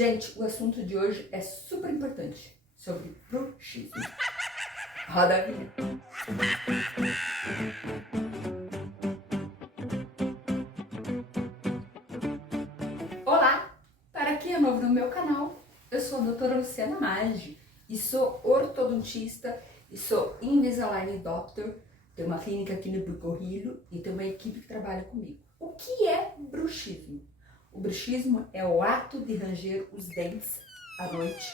Gente, o assunto de hoje é super importante, sobre bruxismo. Roda a vinheta. Olá! Para quem é novo no meu canal, eu sou a doutora Luciana Maggi e sou ortodontista e sou Invisalign Doctor. Tenho uma clínica aqui no Bicorrilho e tenho uma equipe que trabalha comigo. O que é bruxismo? O bruxismo é o ato de ranger os dentes à noite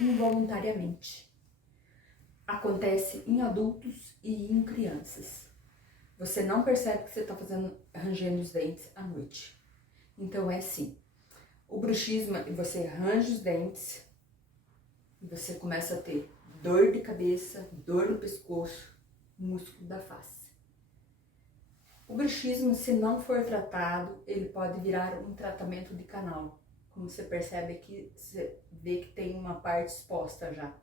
involuntariamente. Acontece em adultos e em crianças. Você não percebe que você está rangendo os dentes à noite. Então é assim, o bruxismo é você range os dentes e você começa a ter dor de cabeça, dor no pescoço, músculo da face. O bruxismo, se não for tratado, ele pode virar um tratamento de canal. Como você percebe aqui, você vê que tem uma parte exposta já.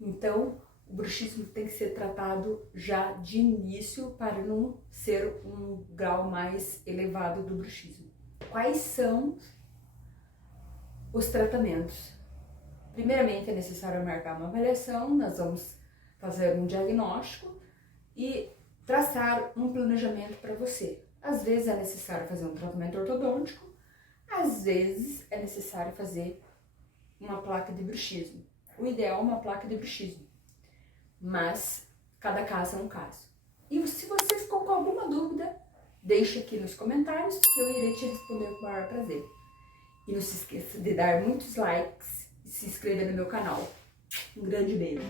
Então, o bruxismo tem que ser tratado já de início para não ser um grau mais elevado do bruxismo. Quais são os tratamentos? Primeiramente, é necessário marcar uma avaliação, nós vamos fazer um diagnóstico e traçar um planejamento para você. Às vezes é necessário fazer um tratamento ortodôntico, às vezes é necessário fazer uma placa de bruxismo. O ideal é uma placa de bruxismo, mas cada caso é um caso. E se você ficou com alguma dúvida, deixe aqui nos comentários que eu irei te responder com o maior prazer. E não se esqueça de dar muitos likes e se inscrever no meu canal. Um grande beijo!